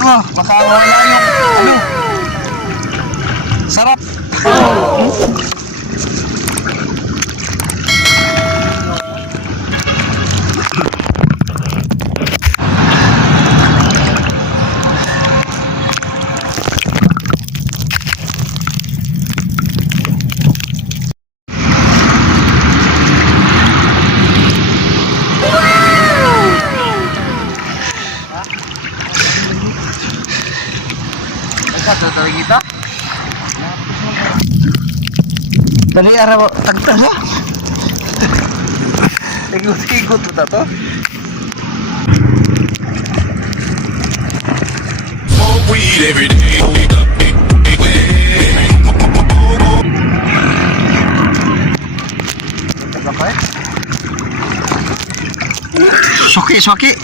Tingnan mo, baka wala yung ano. Sarap. Tatawag kita? Dali araw, tagtala. Igot-igot mo na to. Smoke weed every day. Bakit? Suki. Suki!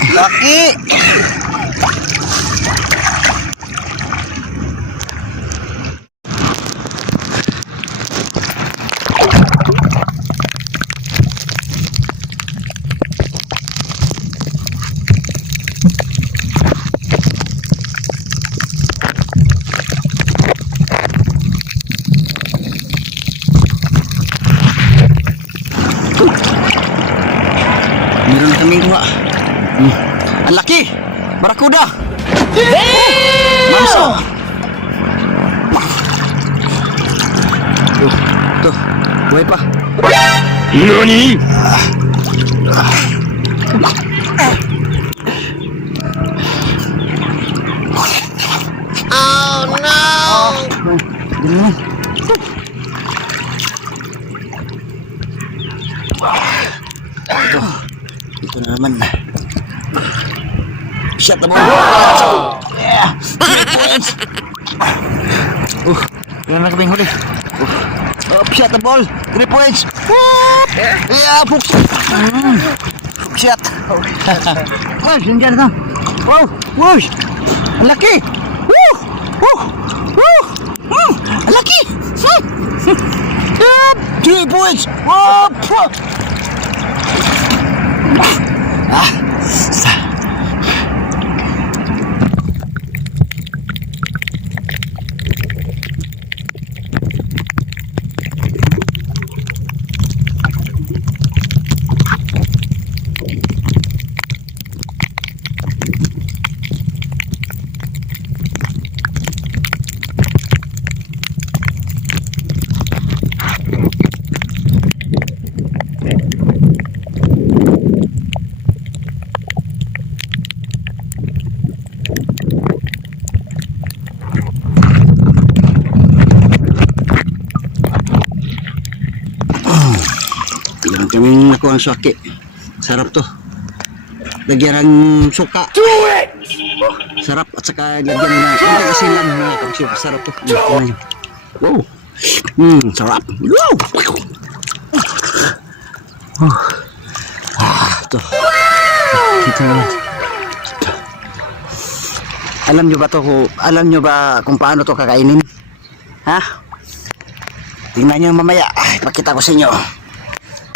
Meron na kaming kuha. Ang laki! Barakuda! Mamsa! Tuh, buhay pa. NANI?! Oh no! Ganun. Ito na naman. Shut the ball. Yeah. 3 points. Yan na kaming huli. Shut the ball. 3 points. Yeah, Fuchs. Shut. Wow, nandiyan na. Wow, wow. Ang laki. Woo! Woo! Woo! Ang laki. 3 points. Wow! Yan kaming nakuha ang suwaki. Sarap to. Lagyan ng suka. Sarap at saka lagyan ng asilan. Sarap to. Wow. Sarap. Wow. Ito. Ito naman. Alam nyo ba kung paano to kakainin? Ha? Tingnan nyo mamaya. Ipakita ko sa inyo.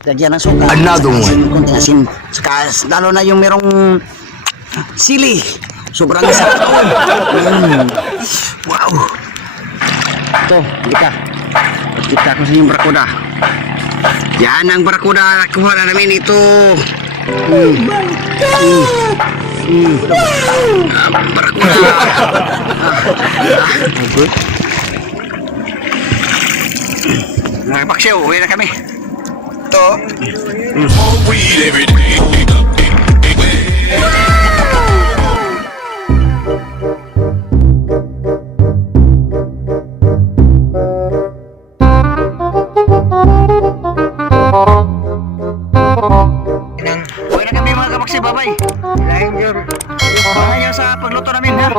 Lagyan ng suka. Another one. Kunting asin. Saka, lalo na yung merong sili. Sobrang sarap. Wow. Ito, kita ko sa inyong barakuda. Yan ang barakuda. Kuha na namin ito. Barakuda. Good. Mga paksyo, uwi na kami. Ito. Smoke weed every day. Uwi na kami mga kapaksyo, bye-bye. Lain yun. Mahaya sa pagluto namin, ha?